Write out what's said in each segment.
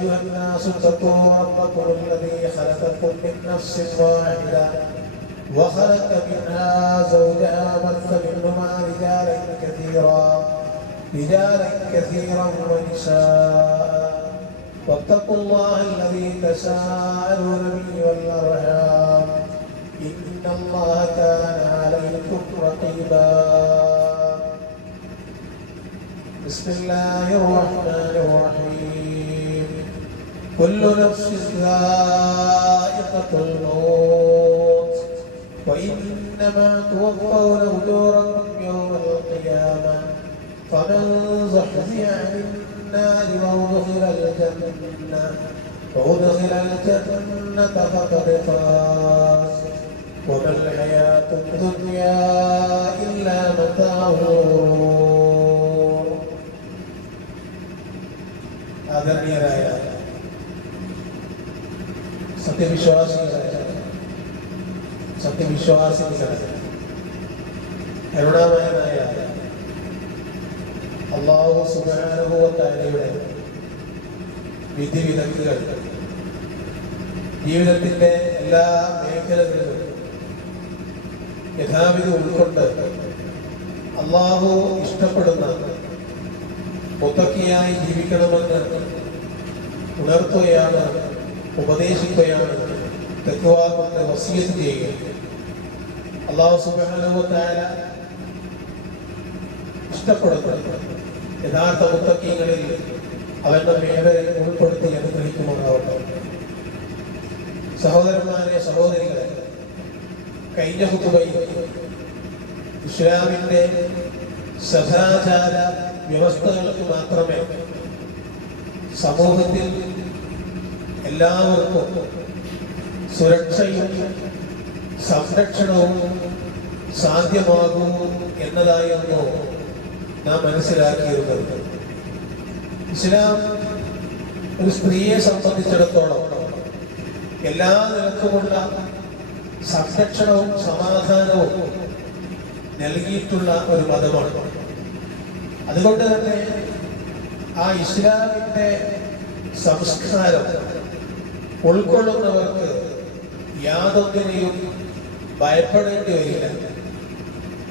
أيها الناس اتقوا ربكم الذي خلقكم من نفس واحدة وخلق منها زوجها وبث منهما رجالا كثيرا ونساء واتقوا الله الذي تساءلون به والأرحام إن الله كان عليكم رقيبا. بسم الله الرحمن الرحيم. كل نفس ذائقة الموت وإنما توفون أجوركم يوم القيامة فمن زحزح عن النار وأدخل الجنة فقد فاز وما الحياة الدنيا إلا متاع الغرور. ആദരണീയരായ സത്യവിശ്വാസികളെ കരുണാമയനായ അല്ലാഹു സുബ്ഹാനഹു വ തആലയുടെ വിധിവിലക്കുകൾ ജീവിതത്തിന്റെ എല്ലാ മേഖലകളിലും യഥാവിധി ഉൾക്കൊണ്ട് അല്ലാഹു ഇഷ്ടപ്പെടുന്ന മുത്തഖിയായി ജീവിക്കണമെന്ന് ഉണർത്തുകയാണ്, ഉപദേശിക്കുകയാണ്, തഖ്വ കൊണ്ട് വസിയത്ത് ചെയ്യുക. അല്ലാഹു സുബ്ഹാനഹു വ തആല ഇഷ്ടപ്പെടുന്ന യഥാർത്ഥ മുത്തഖീങ്ങളിൽ അവന്റെ മേഖലയിൽ ഉൾപ്പെടുത്തി അനുഗ്രഹിക്കുമാറാവട്ടെ. സഹോദരന്മാരെ, സഹോദരികളെ, കഴിഞ്ഞ ഖുതുബയിൽ ഇസ്ലാമിന്റെ സദാചാര വ്യവസ്ഥകൾക്ക് മാത്രമേ സമൂഹത്തിൽ എല്ലാവർക്കും സുരക്ഷയും സംരക്ഷണവും സാധ്യമാകൂ എന്നതായിരുന്നു നാം മനസ്സിലാക്കിയിരുന്നത്. ഇസ്ലാം ഒരു സ്ത്രീയെ സംബന്ധിച്ചിടത്തോളം എല്ലാ നിലക്കുമുള്ള സംരക്ഷണവും സമാധാനവും നൽകിയിട്ടുള്ള ഒരു മതമാണ്. അതുകൊണ്ട് തന്നെ ആ ഇസ്ലാമിന്റെ സംസ്കാരം ഉൾക്കൊള്ളുന്നവർക്ക് യാതൊന്നിനെയും ഭയപ്പെടേണ്ടി വരില്ല,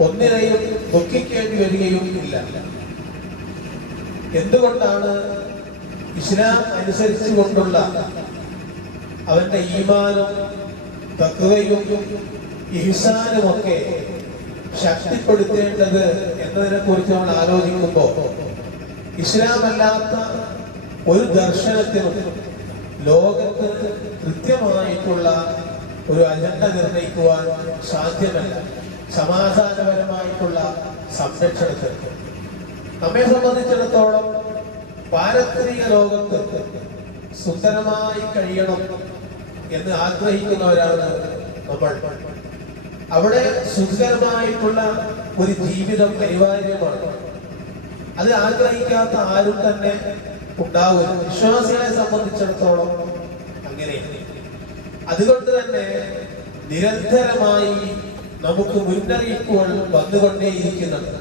ഒന്നിനെയും ദുഃഖിക്കേണ്ടി വരികയും ഇല്ല. എന്തുകൊണ്ടാണ്? ഇസ്ലാം അനുസരിച്ചുകൊണ്ടുള്ള അവന്റെ ഈമാനും തഖ്വയും ഇഹ്സാനുമൊക്കെ ശക്തിപ്പെടുത്തേണ്ടത് എന്നതിനെ കുറിച്ച് നമ്മൾ ആലോചിക്കുമ്പോൾ ഇസ്ലാം അല്ലാത്ത ഒരു ദർശനത്തിനും ലോകത്ത് കൃത്യമായിട്ടുള്ള ഒരു അജണ്ട നിർണയിക്കുവാൻ സാധ്യമല്ല. സമാധാനപരമായിട്ടുള്ള സംരക്ഷണത്തിന് നമ്മെ സംബന്ധിച്ചിടത്തോളം പാരത്രിക ലോകത്ത് സുന്ദരമായി കഴിയണം എന്ന് ആഗ്രഹിക്കുന്നവരാണ് നമ്മൾ. അവിടെ സുഖകരമായിട്ടുള്ള ഒരു ജീവിതം അനിവാര്യമാണ്. അത് ആഗ്രഹിക്കാത്ത ആരും തന്നെ ഉണ്ടാവില്ല. വിശ്വാസികളെ സംബന്ധിച്ചിടത്തോളം അങ്ങനെയാണ്. അതുകൊണ്ട് തന്നെ നിരന്തരമായി നമുക്ക് മുന്നറിയിപ്പുകൾ വന്നുകൊണ്ടേയിരിക്കുന്നുണ്ട്.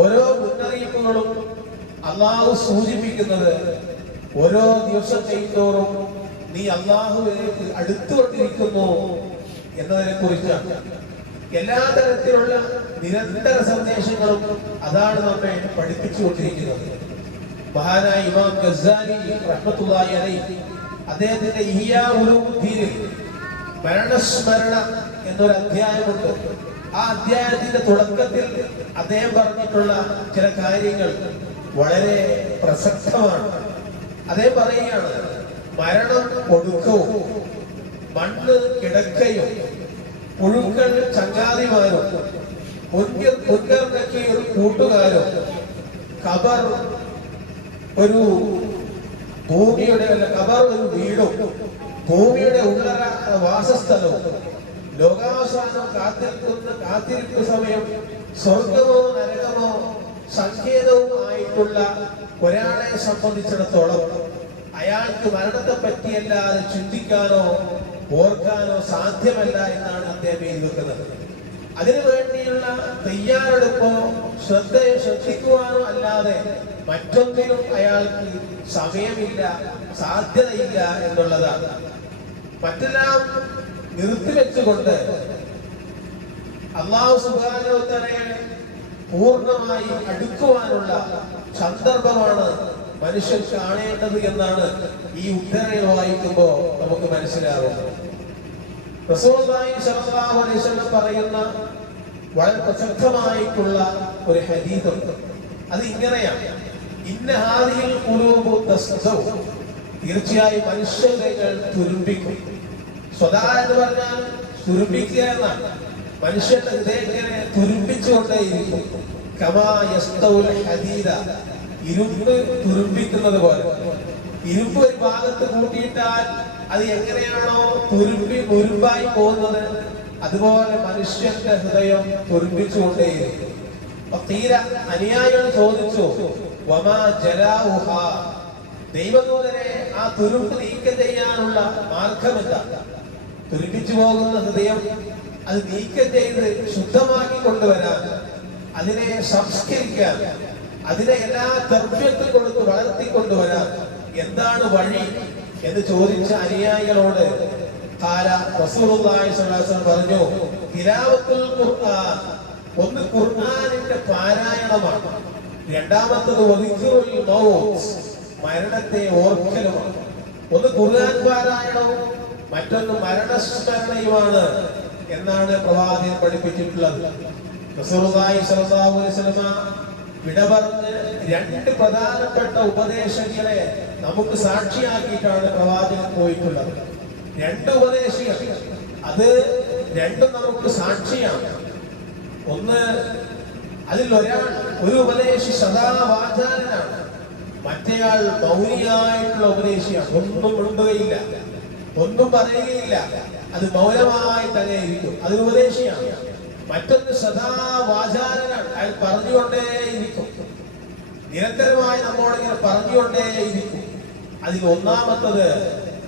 ഓരോ മുന്നറിയിപ്പുകളും അള്ളാഹു സൂചിപ്പിക്കുന്നത് ഓരോ ദിവസം ചെയ്യുന്നതോറും നീ അള്ളാഹുവിലേക്ക് അടുത്തുകൊണ്ടിരിക്കുന്നു എന്നതിനെ കുറിച്ചാണ്. എല്ലാ തരത്തിലുള്ള നിരന്തര സന്ദേശങ്ങളും അതാണ് നമ്മെ പഠിപ്പിച്ചുകൊണ്ടിരിക്കുന്നത്. മഹാനായ ഇമാം ഗസ്സാലി റഹ്മത്തുള്ളാഹി അലൈഹി അദ്ദേഹത്തിന്റെ ഇഹ്യാ ഉലൂമുദ്ദീനിൽ മരണസ്മരണ എന്നൊരു അധ്യായമുണ്ട്. ആ അധ്യായത്തിന്റെ തുടക്കത്തിൽ അദ്ദേഹം പറഞ്ഞിട്ടുള്ള ചില കാര്യങ്ങൾ വളരെ പ്രസക്തമാണ്. അദ്ദേഹം പറയുകയാണ്, മരണം ഒടുക്കവും മണ്ണ് കിടക്കയും പുഴുക്കൾ ചങ്ങാതിമാരും മുൻകർണക്കി ഒരു കൂട്ടുകാരും ഖബർ ഒരു ഭൂമിയുടെ ഖബർ ഒരു വീടും ഭൂമിയുടെ ഉള്ളറ വാസസ്ഥലവും ലോകാവസാനം കാത്തിരിപ്പ് സമയം സ്വർഗമോ നരകമോ സങ്കേതവും ആയിട്ടുള്ള ഒരാളെ സംബന്ധിച്ചിടത്തോളം അയാൾക്ക് മരണത്തെ പറ്റിയല്ലാതെ ചിന്തിക്കാനോ ഓർക്കാനോ സാധ്യമല്ല എന്നാണ് അദ്ദേഹം എഴുതി വെക്കുന്നത്. അതിനു വേണ്ടിയുള്ള തയ്യാറെടുപ്പോ ശ്രദ്ധിക്കുവാനോ അല്ലാതെ മറ്റൊന്നിനും അയാൾക്ക് സമയമില്ല, സാധ്യതയില്ല എന്നുള്ളതാണ്. മറ്റെല്ലാം നിർത്തിവെച്ചുകൊണ്ട് അല്ലാഹു സുബ്ഹാനഹു വ തആലയെ പൂർണ്ണമായി അടുക്കുവാനുള്ള സന്ദർഭമാണ് മനുഷ്യൻ കാണേണ്ടത് എന്നാണ് ഈ ഉദ്ധരണി വായിക്കുമ്പോൾ നമുക്ക് മനസ്സിലാവുന്നത്. റസൂലുള്ളാഹി സ്വല്ലല്ലാഹു അലൈഹി വസല്ലം പറയുന്ന വളരെ പ്രസക്തമായിട്ടുള്ള ഒരു ഹദീസുണ്ട്. അത് ഇങ്ങനെയാണ്: ഇന്ന ഹാദിഹിൽ ഖുലൂബു തസ്ദൗ, തീർച്ചയായും മനുഷ്യഹൃദയങ്ങൾ തുരുമ്പിക്കും. സ്വദാ എന്ന് പറഞ്ഞാൽ തുരുമ്പിക്കുക എന്നാണ്. മനുഷ്യന്റെ ഹൃദയത്തിനെ തുരുമ്പിച്ചുകൊണ്ടേയിരിക്കും. കമാ യസ്തൗൽ ഹദീദ, ഇരുമ്പ് തുരുമ്പിക്കുന്നത് പോലെ. ഇരുമ്പ് ഒരു ഭാഗത്ത് കൂട്ടിയിട്ടാൽ അത് എങ്ങനെയാണോ തുരുമ്പി മുരുമ്പായി പോകുന്നത്, അതുപോലെ മനുഷ്യന്റെ ഹൃദയം തുരുമ്പിച്ചുകൊണ്ടേയിരിക്കും. അനുയായികൾ ചോദിച്ചു, വമാ ജലാഉഹ, ദൈവദൂതനെ ആ തുരുമ്പ് നീക്കം ചെയ്യാനുള്ള മാർഗമെന്താ? തുരുമ്പിച്ചു പോകുന്ന ഹൃദയം അത് നീക്കം ചെയ്ത് ശുദ്ധമാക്കി കൊണ്ടുവരാൻ, അതിനെ സംസ്കരിക്കാൻ, അതിനെ എല്ലാ ദ്രവ്യത്തിൽ കൊടുത്ത് വളർത്തിക്കൊണ്ടുവരാൻ എന്താണ് വഴി എന്ന് ചോദിച്ച അനുയായികളോട് റസൂലുള്ളാഹി സ്വല്ലല്ലാഹു അലൈഹി വസല്ലം പറഞ്ഞു, തിലാവത്തുൽ ഖുർആൻ, ഒന്ന് ഖുർആനിന്റെ പാരായണമാണ്, രണ്ടാമത്തത് വദിക്റുൽ മൗത്ത്, മരണത്തെ ഓർക്കലുമാണ്. ഒന്ന് ഖുർആൻ പാരായണവും മറ്റൊന്ന് മരണസ്മരണയുമാണ് എന്നാണ് പ്രവാചകൻ പഠിപ്പിച്ചിട്ടുള്ളത്. റസൂലുള്ളാഹി സ്വല്ലല്ലാഹു അലൈഹി വസല്ലം വിട പറഞ്ഞ് രണ്ട് പ്രധാനപ്പെട്ട ഉപദേശങ്ങളെ നമുക്ക് സാക്ഷിയാക്കിയിട്ടാണ് പ്രവാചകൻ പോയിട്ടുള്ളത്. രണ്ട് ഉപദേശികൾ, അത് രണ്ടും നമുക്ക് സാക്ഷിയാണ്. ഒന്ന്, അതിൽ ഒരു ഉപദേശി സദാ വാചാലനാണ്, മറ്റേയാൾ മൗനിയായിട്ടുള്ള ഉപദേശിയാണ്. ഒന്നും മിണ്ടുകയില്ല, ഒന്നും പറയുകയില്ല, അത് മൗനമായി തന്നെ ഇരിക്കും. അത് ഉപദേശിയാണ്. മറ്റൊന്ന് സദാ വാചാലനാണ്, അയാൾ പറഞ്ഞുകൊണ്ടേയിരിക്കും, നിരന്തരമായി നമ്മോടിങ്ങനെ പറഞ്ഞുകൊണ്ടേയിരിക്കും. അതിൽ ഒന്നാമത്തത്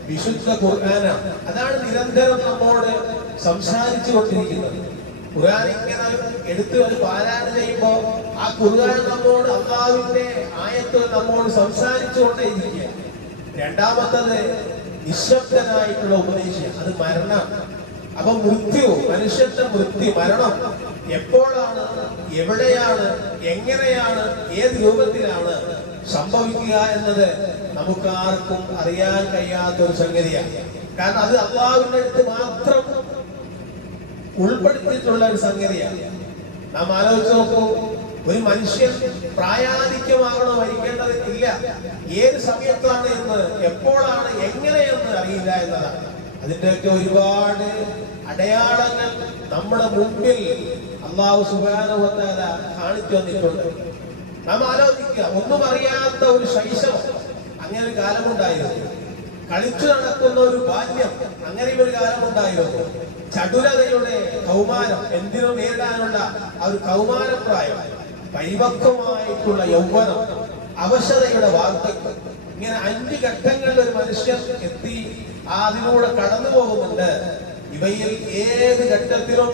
വിശുദ്ധ ഖുർആനാണ്. അതാണ് നിരന്തരം നമ്മോട് സംസാരിച്ചു കൊണ്ടിരിക്കുന്നത്. ഖുർആൻ ഇങ്ങനെ എടുത്ത് പാരായണം ചെയ്യുമ്പോൾ ആ ഖുർആൻ നമ്മോട് അല്ലാഹുവിന്റെ ആയത്തുകൾ നമ്മോട് സംസാരിച്ചു കൊണ്ടേയിരിക്കുക. രണ്ടാമത്തത് നിശബ്ദനായിട്ടുള്ള ഉപദേശം, അത് മരണം. അപ്പൊ മൃത്യു, മനുഷ്യന്റെ മൃത്യു, മരണം എപ്പോഴാണ്, എവിടെയാണ്, എങ്ങനെയാണ്, ഏത് രൂപത്തിലാണ് സംഭവിക്കുക എന്നത് നമുക്ക് ആർക്കും അറിയാൻ കഴിയാത്ത ഒരു സംഗതിയാണ്. കാരണം അത് അല്ലാഹുവിന്റെ അടുത്ത് മാത്രം ഉൾപ്പെടുത്തിയിട്ടുള്ള ഒരു സംഗതിയാണ്. നാം ആലോചിച്ച് നോക്കൂ, ഒരു മനുഷ്യൻ പ്രായാധിക്യമാകണോ മരിക്കേണ്ടത് ഇല്ല, ഏത് സമയത്താണ് എന്ന്, എപ്പോഴാണ്, എങ്ങനെയെന്ന് അറിയില്ല എന്നതാണ്. അതിന്റെയൊക്കെ ഒരുപാട് അടയാളങ്ങൾ നമ്മുടെ മുമ്പിൽ അല്ലാഹു സുബ്ഹാനഹു വ തആല കാണിച്ചു തന്നിട്ടുണ്ട്. നാം ആലോചിക്കുക, ഒന്നും അറിയാത്ത ഒരു ശൈശവം, അങ്ങനെ ഒരു കാലമുണ്ടായിരുന്നു. കളിച്ചു നടക്കുന്ന ഒരു ബാല്യം, അങ്ങനെയും ഒരു കാലമുണ്ടായിരുന്നു. ചടുലതയുടെ കൗമാരം, എന്തിനും നേരിടാനുള്ള ആ ഒരു കൗമാരപ്രായം, പരിപക്വമായിട്ടുള്ള യൗവനം, അവശതയുടെ വാർദ്ധക്യം, ഇങ്ങനെ 5 ഘട്ടങ്ങളിൽ ഒരു മനുഷ്യൻ എത്തി അതിലൂടെ കടന്നു പോകുന്നുണ്ട്. ഇവയിൽ ഏത് ഘട്ടത്തിലും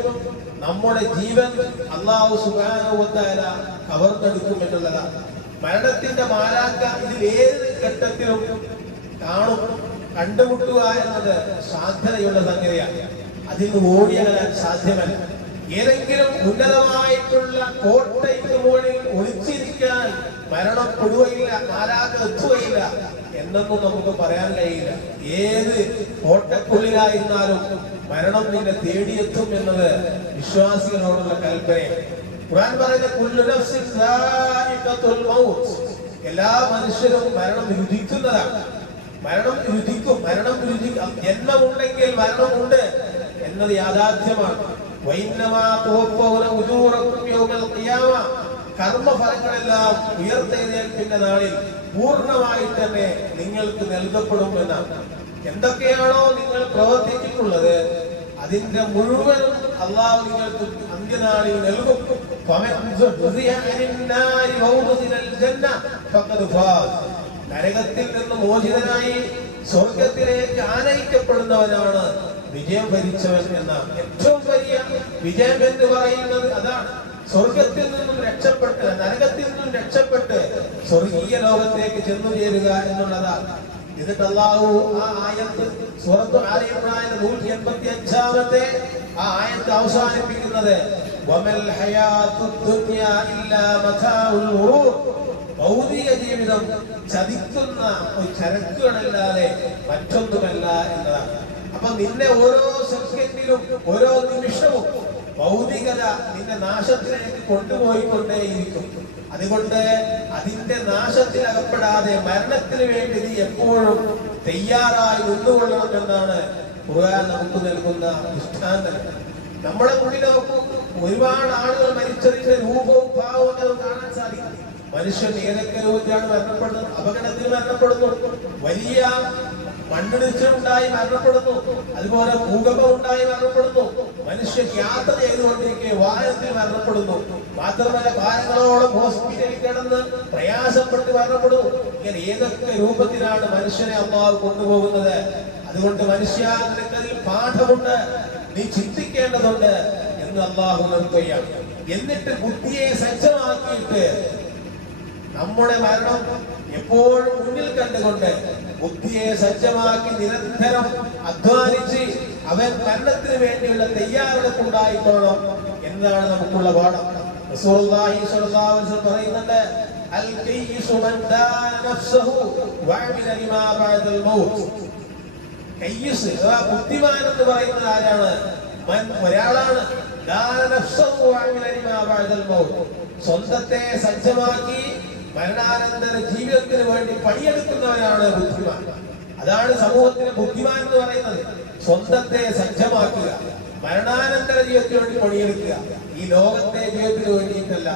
നമ്മുടെ ജീവൻ അല്ലാഹു സുബ്ഹാനഹു വ തആല കവർന്നെടുക്കും എന്നുള്ളതാണ്. മരണത്തിന്റെ മാലാഖ ഇതിൽ ഏത് ഘട്ടത്തിലും കാണും, കണ്ടുമുട്ടുക എന്നത് സാധ്യതയുള്ള സംഗതിയാണ്. അതിൽ നിന്ന് ഓടിയകലാൻ സാധ്യമല്ല. ഏതെങ്കിലും ഉന്നതമായിട്ടുള്ള കോട്ടയ്ക്ക് മുകളിൽ ഒളിച്ചിരിക്കാൻ മരണപ്പെടുകയില്ല, മാലാഖ എത്തുകയില്ല എന്നൊന്നും നമുക്ക് പറയാൻ കഴിയില്ല. ഏത് കോട്ടക്കുള്ളിലായിരുന്നാലും മരണം നിന്നെ തേടിയെത്തും എന്നത് വിശ്വാസികളോടുള്ള കൽപ്പനയാണ്. ഖുർആൻ പറയുന്ന കുല്ലു നഫ്സിൻ സായിഖത്തുൽ മൗത്ത്, എല്ലാ മനുഷ്യരും മരണം രുചിക്കുന്നതാണ്. മരണം രുചിക്കും, ജന്മമുണ്ടെങ്കിൽ മരണമുണ്ട് എന്നത് യാഥാർത്ഥ്യമാണ്. കർമ്മഫലങ്ങളെല്ലാം ഉയർത്തെഴുന്നേൽപ്പിന്റെ നാളിൽ പൂർണ്ണമായി തന്നെ നിങ്ങൾക്ക് നൽകപ്പെടും എന്നാണ്. എന്തൊക്കെയാണോ നിങ്ങൾ പ്രവർത്തിച്ചിട്ടുള്ളത് അതിന്റെ മുഴുവനും അല്ലാഹു നിങ്ങൾക്ക് അന്ത്യനാളിൽ നൽകും. നരകത്തിൽ നിന്ന് മോചിതനായി സ്വർഗത്തിലേക്ക് ആനയിക്കപ്പെടുന്നവനാണ് വിജയം ഭരിച്ചവൻ എന്നാണ്. ഏറ്റവും വലിയ വിജയം എന്ന് പറയുന്നത് അതാണ്. സ്വർഗത്തിൽ നിന്നും രക്ഷപ്പെട്ട് നരകത്തിൽ നിന്നും രക്ഷപ്പെട്ട് സ്വർഗീയ ലോകത്തേക്ക് ചെന്നു ചേരുക എന്നുള്ളതാണ്. എന്നിട്ട് അല്ലാഹു ആ ആയത്ത് സൂറത്ത് ആല ഇംറാനിലെ 185-ാമത്തെ ആ ആയത്ത് അവസാനിപ്പിക്കുന്നത് വമൽ ഹയാത്തുദ് ദുനിയ ഇല്ലാ മതാഉൽ ഗുറൂർ. ഭൗതിക ജീവിതം ചതിക്കുന്ന ഒരു ചരക്കുകളല്ലാതെ മറ്റൊന്നുമല്ല എന്നതാണ്. അപ്പൊ നിന്നെ ഓരോ സെക്കൻഡിലും ഓരോ നിമിഷവും ഭൗതികത നിന്നെ നാശത്തിലേക്ക് കൊണ്ടുപോയിക്കൊണ്ടേയിരിക്കും. അതുകൊണ്ട് അതിന്റെ നാശത്തിൽ അകപ്പെടാതെ മരണത്തിന് വേണ്ടി നീ എപ്പോഴും തയ്യാറായി നിന്നുകൊള്ളണമെന്നാണ് ഖുർആൻ നമുക്ക് നൽകുന്ന ദൃഷ്ടാന്തം. നമ്മുടെ ഉള്ളിൽ നോക്കൂ, ഒരുപാട് ആളുകൾ മരിച്ചതിന്റെ രൂപവും ഭാവവും നമുക്ക് കാണാൻ സാധിക്കും. മനുഷ്യൻ ഏതൊക്കെ രൂപത്തിലാണ് മരണപ്പെടുന്നത്? അപകടത്തിൽ മരണപ്പെടുന്നു, വലിയ മണ്ണിടിച്ചിലുണ്ടായി മരണപ്പെടുന്നു, അതുപോലെ ഭൂകമ്പം ഉണ്ടായി മരണപ്പെടുന്നു, മനുഷ്യൻ യാത്ര ചെയ്തുകൊണ്ടിരിക്കെ വാഹനത്തിൽ മരണപ്പെടുന്നു, മാത്രമല്ല കാലങ്ങളോളം ഹോസ്പിറ്റലിൽ കിടന്ന് പ്രയാസപ്പെട്ട് മരണപ്പെടുന്നു. ഇങ്ങനെ ഏതൊക്കെ രൂപത്തിലാണ് മനുഷ്യനെ അല്ലാഹു കൊണ്ടുപോകുന്നത്. അതുകൊണ്ട് മനുഷ്യ നിനക്കതിൽ പാഠമുണ്ട്, നീ ചിന്തിക്കേണ്ടതുണ്ട് എന്ന് അല്ലാഹു നൽകുകയാണ്. എന്നിട്ട് ബുദ്ധിയെ സജ്ജമാക്കിയിട്ട് നമ്മുടെ മരണം എപ്പോഴും മുന്നിൽ കണ്ടുകൊണ്ട് ബുദ്ധിയെ സജ്ജമാക്കി നിരന്തരം അധ്വാനിച്ച് അവൻ മരണത്തിന് വേണ്ടിയുള്ള തയ്യാറെടുപ്പുണ്ടായിക്കോണം എന്നതാണ് നമുക്കുള്ള പാഠം. റസൂലുള്ളാഹി സ്വല്ലല്ലാഹു അലൈഹി വസല്ലം പറയുന്നുണ്ട്, അൽ കയ്യിസു മൻ ദാന നഫ്സഹു വഅമില ലിമാ ബഅദൽ മൗത്ത്. കയ്യിസ് ബുദ്ധിമാൻ എന്ന് പറയുന്നത് ആരാണ്? ഒരാളാണ് ദാന നഫ്സഹു വഅമില ലിമാ ബഅദൽ മൗത്ത്. സ്വന്തത്തെ സജ്ജമാക്കി മരണാനന്തര ജീവിതത്തിന് വേണ്ടി പണിയെടുക്കുന്നവരാണ് ബുദ്ധിമാൻ. അതാണ് സമൂഹത്തിലെ ബുദ്ധിമാൻ എന്ന് പറയുന്നത്. സ്വന്തത്തെ സജ്ജമാക്കുക, മരണാനന്തര ജീവിതത്തിന് വേണ്ടി പണിയെടുക്കുക, ഈ ലോകത്തെ ജീവിതത്തിന് വേണ്ടിയിട്ടല്ല.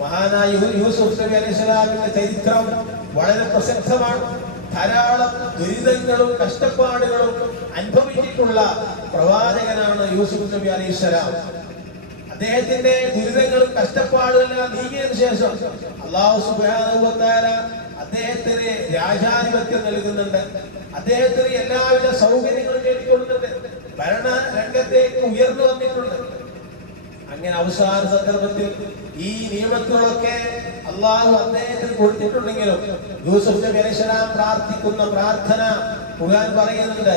മഹാനായ യൂസുഫ് നബി അലൈഹിസ്സലാമിന്റെ ചരിത്രം വളരെ പ്രസിദ്ധമാണ്. ധാരാളം ദുരിതങ്ങളും കഷ്ടപ്പാടുകളും അനുഭവിച്ചിട്ടുള്ള പ്രവാചകനാണ് യൂസുഫ് നബി അലൈഹിസ്സലാം. അദ്ദേഹത്തിന്റെ ദുരിതങ്ങളും കഷ്ടപ്പാടുമെല്ലാം നീങ്ങിയതിനു ശേഷം അല്ലാഹു സുബ്ഹാനഹു വ തആല അദ്ദേഹത്തിന് രാജാധിപത്യം നൽകുന്നുണ്ട്. അദ്ദേഹത്തിന് എല്ലാവിധ സൗകര്യങ്ങളും നേടിക്കൊടുക്കുന്നുണ്ട്. ഭരണ രംഗത്തേക്ക് ഉയർന്നു വന്നിട്ടുണ്ട്. അങ്ങനെ അവസാന സന്ദർഭത്തിൽ ഈ നിയമങ്ങളൊക്കെ അല്ലാഹു അദ്ദേഹത്തിന് കൊടുത്തിട്ടുണ്ടെങ്കിലും യൂസുഫ് നബി അലൈഹിസ്സലാം പ്രാർത്ഥിക്കുന്ന പ്രാർത്ഥന ഖുർആൻ പറയുന്നുണ്ട്,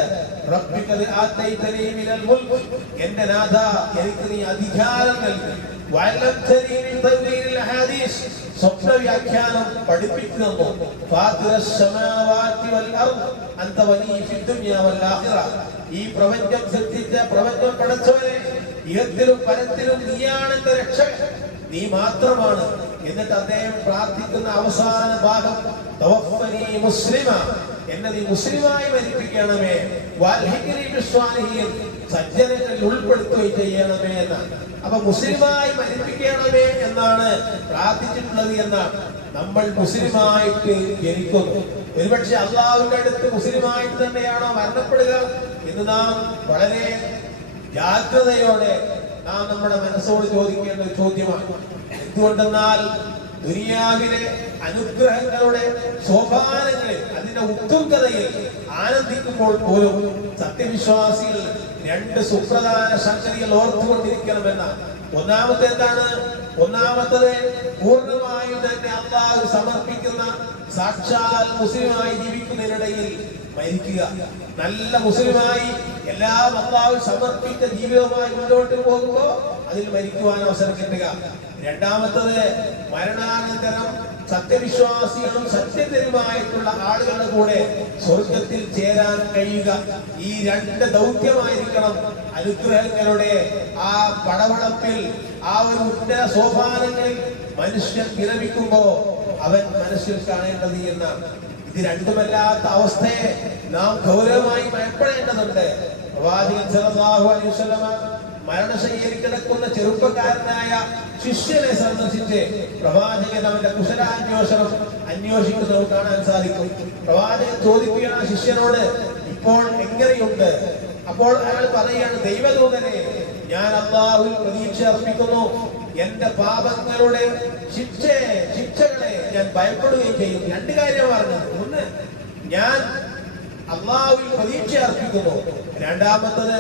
റബ്ബിഖദ് ആതൈതനി മിനൽ മുൽക്, എന്റെ നാഥ എനിക്ക് നീ അധികാരം നൽകി, വഅലംതനി മിൻ തവ്വീലിൽ ഹദീസ്, സ്വപ്ന വ്യാഖ്യാനം പഠിപ്പിക്കുന്നു, ഫാത്തിറസ് സമാവാതി വൽ അർദ് അൻത വലി ഫിദ് ദുനിയ വൽ ആഖിറ, ഈ പ്രപഞ്ചം സൃഷ്ടിച്ച പ്രപഞ്ചം പടച്ചവനെ ഇഹത്തിലും പരത്തിലും നീയാണ് എന്റെ രക്ഷകൻ, നീ മാത്രമാണ്. എന്നിട്ട് അദ്ദേഹം പ്രാർത്ഥിക്കുന്ന അവസാന ഭാഗം തവഫനി മുസ്ലിമ, എന്നെ നീ മുസ്ലിമായി മരിപ്പിക്കണമേ, വൽഹിഖ്നി ബിസ്വാലിഹീൻ, സജ്ജനങ്ങളിൽ ഉൾപ്പെടുത്തുകയും ചെയ്യണമേ എന്നാണ്. അപ്പൊ മുസ്ലിമായി മരിപ്പിക്കണമേ എന്നാണ് പ്രാർത്ഥിച്ചിട്ടുള്ളത് എന്നാണ്. നമ്മൾ മുസ്ലിമായിട്ട് ജനിക്കുന്നു. ഒരുപക്ഷെ അള്ളാഹുവിന്റെ അടുത്ത് മുസ്ലിമായിട്ട് തന്നെയാണോ മരണപ്പെടുക എന്ന് നാം വളരെ ജാഗ്രതയോടെ നാം നമ്മുടെ മനസ്സോട് ചോദിക്കേണ്ട ഒരു ചോദ്യമാണ്. എന്തുകൊണ്ടെന്നാൽ ദുനിയാവിലെ അനുഗ്രഹങ്ങളുടെ സോപാനങ്ങളിൽ അതിന്റെ ഉത്തുംഗതയിൽ ആനന്ദിക്കുമ്പോൾ പോലും സത്യവിശ്വാസികൾ രണ്ട് സുപ്രധാന സംഗതികൾ ഓർത്തുകൊണ്ടിരിക്കണമെന്നാണ്. ഒന്നാമത്തെ എന്താണ്? ഒന്നാമത്തത് പൂർണ്ണമായും തന്നെ അല്ലാഹു സമർപ്പിക്കുന്ന സാക്ഷാൽ മുസ്ലിമായി ജീവിക്കുന്നതിനിടയിൽ മരിക്കുക. നല്ല മുസ്ലിമായി എല്ലാം അല്ലാഹു സമർപ്പിച്ച ജീവിതവുമായി മുന്നോട്ട് പോകുമ്പോൾ അതിൽ മരിക്കുവാൻ അവസരം കിട്ടുക. രണ്ടാമത്തത് മരണാനന്തരം സത്യവിശ്വാസികളും സത്യത്തിനുമായിട്ടുള്ള ആളുകളുടെ കൂടെ സ്വർഗത്തിൽ ചേരാൻ കഴിയുക. ഈ രണ്ട് ദൗത്യമായിരിക്കണം അനുഗ്രഹങ്ങളുടെ ആ പടവളപ്പിൽ, ആ ഒരു ഉന്നത സോപാനങ്ങളിൽ മനുഷ്യൻ വിരമിക്കുമ്പോ അവൻ മനസ്സിൽ കാണേണ്ടത് എന്നാണ്. ഇത് രണ്ടുമല്ലാത്ത അവസ്ഥയെ നാം ഗൗരവമായി ഭയപ്പെടേണ്ടതുണ്ട്. പ്രവാചകൻ സല്ലല്ലാഹു അലൈഹി വസല്ലമ മരണശയ്യയിൽ കിടക്കുന്ന ചെറുപ്പക്കാരനായ ശിഷ്യനെ സന്ദർശിച്ച് പ്രവാചകൻ അവന്റെ കുശലാന്വേഷണം അന്വേഷിക്കുന്നത് കാണാൻ സാധിക്കും. പ്രവാചകൻ ചോദിക്കുകയാണ് ശിഷ്യനോട്, ഇപ്പോൾ എങ്ങനെയുണ്ട്? അപ്പോൾ അയാൾ പറയുകയാണ്, ദൈവദൂതനെ, ഞാൻ അല്ലാഹുവിൽ പ്രതീക്ഷ അർപ്പിക്കുന്നു, എന്റെ പാപങ്ങളുടെ ശിക്ഷകളെ ഞാൻ ഭയപ്പെടുകയും ചെയ്യും. രണ്ട് കാര്യം പറഞ്ഞത്. ഒന്ന്, ഞാൻ അള്ളാഹുവിൽ പ്രതീക്ഷ അർപ്പിക്കുന്നു. രണ്ടാമത്തത്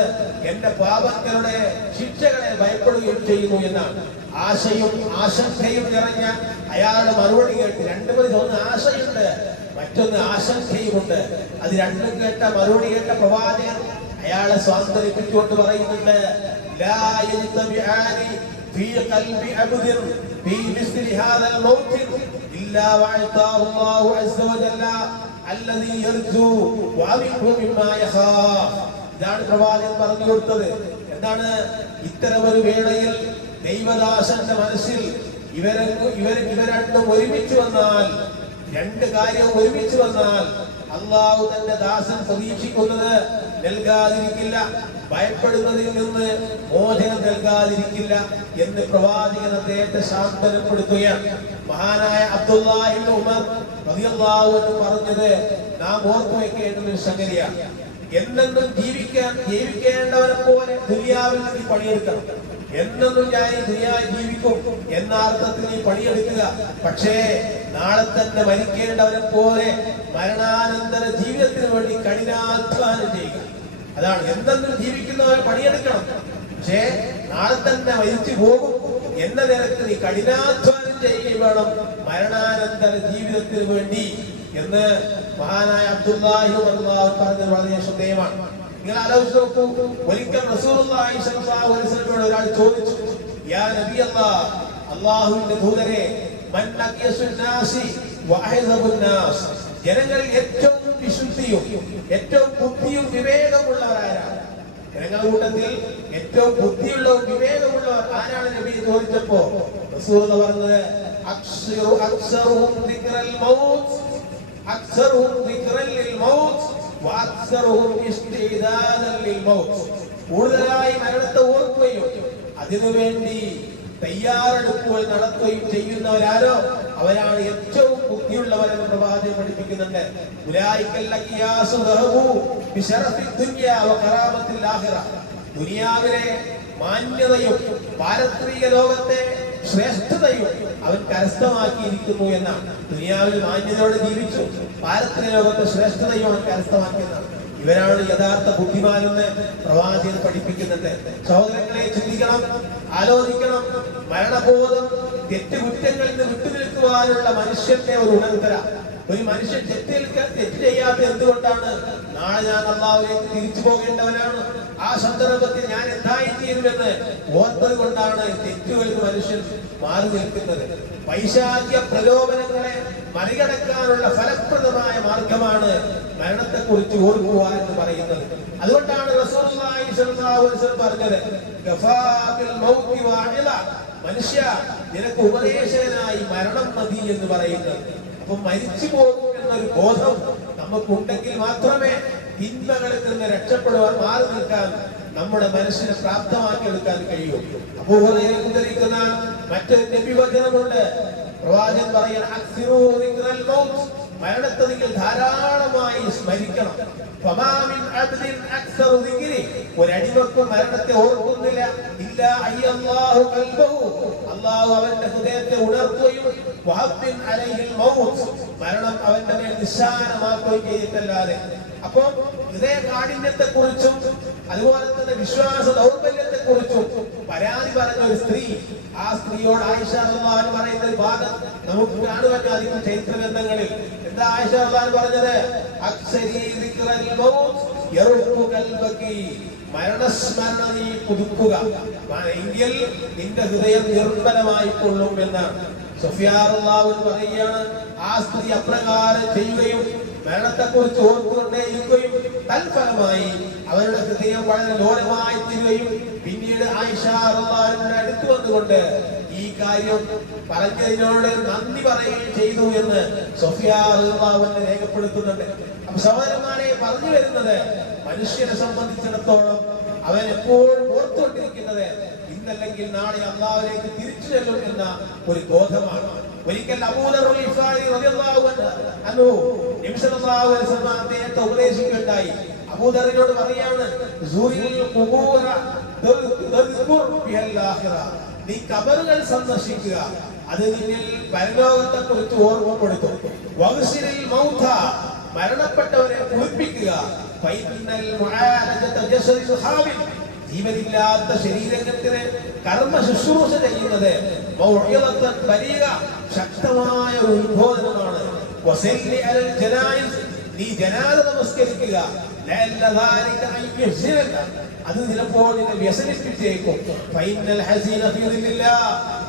എന്റെ പാപങ്ങളുടെ ശിക്ഷകളെ ഭയപ്പെടുകയും ചെയ്യുന്നു എന്നാണ്. ആശയും ആശങ്കയും നിറഞ്ഞ അയാളുടെ മറുപടി കേട്ട് രണ്ടുപേരും, ഒന്ന് ആശയുണ്ട്, മറ്റൊന്ന് ആശങ്കയുമുണ്ട്. അത് രണ്ടും കേട്ട മറുപടി കേട്ട പ്രവാചകൻ അയാളെ സ്വാന്തനിപ്പിച്ചുകൊണ്ട് പറയുന്നുണ്ട്, ലാ യജ്തമിആനി ഫീ ഖൽബി അബ്ദിൻ ഫീ മിസ്ലി ഹാദൽ മൗത്ത് ഇല്ലാ വഅതാഹു അല്ലാഹു അസ്സ വജല്ല അല്ലദീ യർജു വഅമിൻഹു മിമ്മാ യഖാഫ്. ഇതാണ് പ്രവാചകൻ പറഞ്ഞു കൊടുത്തത്. എന്താണ്? ഇത്തരമൊരു വേളയിൽ ദൈവദാസന്റെ മനസ്സിൽ ഇവർ രണ്ടും ഒരുമിച്ച് വന്നാൽ, രണ്ട് കാര്യം ഒരുമിച്ച് വന്നാൽ അള്ളാഹു തന്റെ ദാസൻ പ്രതീക്ഷിക്കുന്നത് നൽകാതിരിക്കില്ല, ഭയപ്പെടുന്നതിൽ നിന്ന് മോചനം നൽകാതിരിക്കില്ല എന്ന് പ്രവാചകൻ അദ്ദേഹത്തെ സാന്ത്വനപ്പെടുത്തുകയാണ്. മഹാനായ അബ്ദുല്ലാഹി ഇബ്നു ഉമർ റളിയല്ലാഹു അൻഹു പറഞ്ഞത് നാം ഓർത്തു വെക്കേണ്ട ഒരു സംഗതിയാണ്. എന്നെന്നും ജീവിക്കേണ്ടവരെ പോലെ ദുനിയാവിൽ നീ പണിയെടുക്കണം. എന്നെന്നും ഞാൻ ദുനിയാവിൽ ജീവിക്കും എന്ന അർത്ഥത്തിൽ നീ പണിയെടുക്കുക. പക്ഷേ നാളെ തന്നെ മരിക്കേണ്ടവരെ പോലെ മരണാനന്തര ജീവിതത്തിന് വേണ്ടി കഠിനാധ്വാനം ചെയ്യുക. അതാണ്, എന്നെന്നും ജീവിക്കുന്നവരെ പണിയെടുക്കണം, പക്ഷേ നാളെ തന്നെ മരിച്ചു പോകും എന്ന നിലക്ക് നീ കഠിനാധ്വാനം ചെയ്യുകയും വേണം മരണാനന്തര ജീവിതത്തിന് വേണ്ടി എന്ന് മഹാനായ അബ്ദുല്ലാഹി റളിയല്ലാഹു പറഞ്ഞത് വളരെ ശ്രദ്ധേയമാണ്. നിങ്ങൾ ആലോചിച്ച് നോക്കൂ. ഒരിക്കൽ റസൂലുള്ളാഹി സ്വല്ലല്ലാഹു അലൈഹി വസല്ലമയോട് ഒരാൾ ചോദിച്ചു, യാ നബിയല്ലാഹ്, അല്ലാഹുവിന്റെ ദൂതരെ, മൻ അഖ്യസുൻ നാസി വഅഹ്സബുൻ നാസ്, ജനങ്ങളിൽ ഏറ്റവും വിശുദ്ധിയും ഏറ്റവും ബുദ്ധിയും വിവേകമുള്ളവരാരാണ്? ജനങ്ങളുടെ കൂട്ടത്തിൽ ഏറ്റവും ബുദ്ധിയുള്ളവരും വിവേകമുള്ളവർ ആരാണ് നബി ചോദിച്ചപ്പോ റസൂൽ പറഞ്ഞത്, അക്സറുഹും ദിക്റൽ മൗത്ത് അക്സറുഹും ദിക്റൻ ലിൽ മൗത്ത് വഅക്സറുഹും ഇസ്തിദാദൻ ലിൽ മൗത്ത്. കൂടുതലായി മരണത്തെ ഓർക്കുകയും അതിനുവേണ്ടി തയ്യാറെടുപ്പുകൾ നടത്തുകയും ചെയ്യുന്നവരാരോ അവരാണ് ഏറ്റവും ബുദ്ധിയുള്ളവരെന്ന് പ്രവാചകൻ പഠിപ്പിക്കുന്നുണ്ട്. ദുനിയാവിലെ മാന്യതയും പാരത്രിക ലോകത്തെ ശ്രേഷ്ഠതയും അവൻ കരസ്ഥമാക്കിയിരിക്കുന്നു എന്നാണ്. ദുനിയാവിൽ മാന്യതയോടെ ജീവിച്ചു, പാരത്രിക ലോകത്തെ ശ്രേഷ്ഠതയും അവൻ കരസ്ഥമാക്കിയെന്നാണ്. ഇവരാണ് യഥാർത്ഥ ബുദ്ധിമാനെന്ന് പ്രവാചകൻ പഠിപ്പിക്കുന്നുണ്ട്. സഹോദരങ്ങളെ, ചിന്തിക്കണം, ആലോചിക്കണം. മരണബോധം തെറ്റുകുറ്റങ്ങളിൽ നിന്ന് വിട്ടുനിൽക്കുവാനുള്ള മനുഷ്യന്റെ ഒരു ഉണർത്തല. ഒരു മനുഷ്യൻ തെറ്റ് ചെയ്യാത്ത എന്തുകൊണ്ടാണ്? നാളെ ഞാൻ അല്ലാഹുവിലേക്ക് തിരിച്ചു പോകേണ്ടവനാണ്, ആ സന്ദർഭത്തിൽ ഞാൻ എന്തായി തീരുമെന്ന് ഓർത്തത് കൊണ്ടാണ് തെറ്റുകളിൽ മനുഷ്യൻ മാറി നിൽക്കുന്നത്. പൈശാചിക പ്രലോഭനങ്ങളെ മറികടക്കാനുള്ള ഫലപ്രദമായ മാർഗമാണ് മരണത്തെക്കുറിച്ച് ഓർക്കുക എന്ന് പറയുന്നത്. അതുകൊണ്ടാണ് റസൂലുള്ളാഹി സ്വല്ലല്ലാഹു അലൈഹി വസല്ലം പറഞ്ഞത്, ഗഫാ ബിൽ മൗതി വഅല, മനുഷ്യ നിനക്ക് ഉപദേശകനായി മരണം മതി എന്ന് പറയുന്നത്. അപ്പൊ മരിച്ചു പോകും എന്നൊരു ബോധം നമുക്കുണ്ടെങ്കിൽ മാത്രമേ തിന്മകളിൽ നിന്ന് രക്ഷപ്പെടുവാൻ, മാറി നിൽക്കാൻ നമ്മുടെ മനസ്സിനെ പ്രാപ്തമാക്കി എടുക്കാൻ കഴിയൂ. അബൂ ഹുറൈറ ഉദ്ധരിക്കുന്ന മറ്റൊരു നബി വചനമുണ്ട്. പ്രവാചകൻ പറയുന്ന, അക്സിറൂ ദിക്റൽ മൗത്ത്, മരണത്തെ നിങ്ങൾ ധാരാളമായി സ്മരിക്കണം. ഫമാ മിൻ അബ്ദിൻ അക്സറു ദിക്രി, ഒരടിമക്കും മരണത്തെ ഓർക്കുന്നില്ല, ഇല്ലാ അയ്യല്ലാഹു ഖൽബഹു, അല്ലാഹു അവന്റെ ഹൃദയത്തെ ഉണർത്തുകയും വഹബ്ബിൻ അലൈഹിൽ മൗത്ത്, മരണം അവന്റെ മേൽ നിസ്സാരമാക്കുകയും ചെയ്തിട്ടല്ലാതെ. അപ്പോൾ ഹൃദയ കാഠിന്യത്തെ കുറിച്ചും അതുപോലെ തന്നെ വിശ്വാസ ദൗർബല്യത്തെ കുറിച്ചും പരാതി പറഞ്ഞ ഒരു സ്ത്രീ, ആ സ്ത്രീയോട് ആയിഷ റളിയല്ലാഹു അൻഹ പറയുന്ന ഒരു ഭാഗം നമുക്ക് കാണുവാൻ സാധിക്കും ചരിത്ര ഗ്രന്ഥങ്ങളിൽ. എന്താ ആയിഷ റളിയല്ലാഹു അൻഹ പറഞ്ഞത്? അക്സരി ദിക്റൽ മൗത്ത് യറുഖു ഖൽബകി, മരണസ്മരണ നീ പുതുക്കുക, എങ്കിൽ നിന്റെ ഹൃദയം നിർമ്മലമായി കൊള്ളും എന്നാണ്. സുഫിയാൻ റളിയല്ലാഹു അൻഹു പറയുകയാണ്, ആ സ്ത്രീ അപ്രകാരം ചെയ്യുകയും മരണത്തെക്കുറിച്ച് ഓർത്തുകൊണ്ടേയിരിക്കുകയും തൽഫലമായി അവരുടെ ഹൃദയം വളരെ ലോലമായി തീരുകയും പിന്നീട് ആയിഷ റളിയല്ലാഹു അൻഹയുടെ അടുത്ത് വന്നുകൊണ്ട് ഈ കാര്യം പറഞ്ഞതിനോട് നന്ദി പറയുകയും ചെയ്തു എന്ന് സുഫിയാൻ റളിയല്ലാഹു അൻഹു രേഖപ്പെടുത്തുന്നുണ്ട്. അപ്പൊ സഹോദരന്മാരെ, പറഞ്ഞു വരുന്നത്, മനുഷ്യനെ സംബന്ധിച്ചിടത്തോളം അവൻ എപ്പോഴും ഓർത്തുകൊണ്ടിരിക്കുന്നത് ഇന്നല്ലെങ്കിൽ നാളെ അല്ലാഹുവിലേക്ക് തിരിച്ചു ചെല്ലും എന്ന ഒരു ബോധമാണ്. ഒരിക്കൽ അബൂ ദർ ഗിഫാരി റളിയല്ലാഹു അൻഹു നബി സല്ലല്ലാഹു അലൈഹി വസല്ലം അദ്ദേഹത്തെ ഉപദേശിക്കുകയുണ്ടായി. അബൂ ദറിനോട് പറയാണ്, സൂരിൽ ഖുബൂറ തദ്കുർ ബിൽ ആഖിറ, നീ ഖബറുകൾ സന്ദർശിക്കുക, അത് നിന്നിൽ പരലോകത്തെ കുറിച്ച് ഓർമ്മപ്പെടുത്തും. വഗ്സിരിൽ മൗത, മരണപ്പെട്ടവരെ കുളിപ്പിക്കുക. ജീവനില്ലാത്ത ശരീരത്തിന് കർമ്മ ശുശ്രൂഷ ചെയ്യുന്നത് ശക്തമായ ഒരു ഉദ്ബോധനമാണ്. നീ ജനാസ നമസ്കരിക്കുക. അത് ചിലപ്പോൾ നിന്നെ വ്യസനിപ്പിച്ചേക്കും.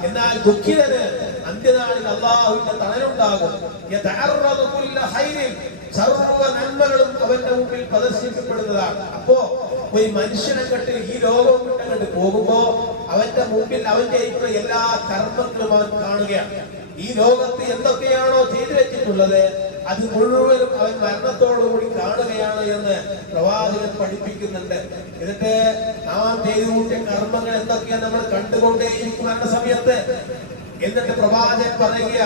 എന്നാൽ ദുഃഖിതന് അന്ത്യനാളിൽ അല്ലാഹുവിന്റെ തണലുണ്ടാകും. സർവ്വ നന്മകളും അവന്റെ മുമ്പിൽ പ്രദർശിപ്പിക്കപ്പെടുന്നതാണ്. അപ്പോ ഒരു മനുഷ്യനെ കണ്ട് ഈ ലോകം വിട്ടങ്ങോട്ട് പോകുമ്പോ അവന്റെ മുമ്പിൽ അവന്റെ എല്ലാ കർമ്മങ്ങളും അവൻ കാണുകയാണ്. ഈ ലോകത്ത് എന്തൊക്കെയാണോ ചെയ്തു വെച്ചിട്ടുള്ളത് അത് മുഴുവനും അവൻ മരണത്തോടുകൂടി കാണുകയാണ് എന്ന് പ്രവാചകൻ പഠിപ്പിക്കുന്നുണ്ട്. എന്നിട്ട് നാം ചെയ്തു കൂട്ടിയ കർമ്മങ്ങൾ എന്തൊക്കെയാണ് നമ്മൾ കണ്ടുകൊണ്ടേയിരിക്കും മരണ സമയത്ത്. എന്നിട്ട് പ്രവാചകൻ പറയുക,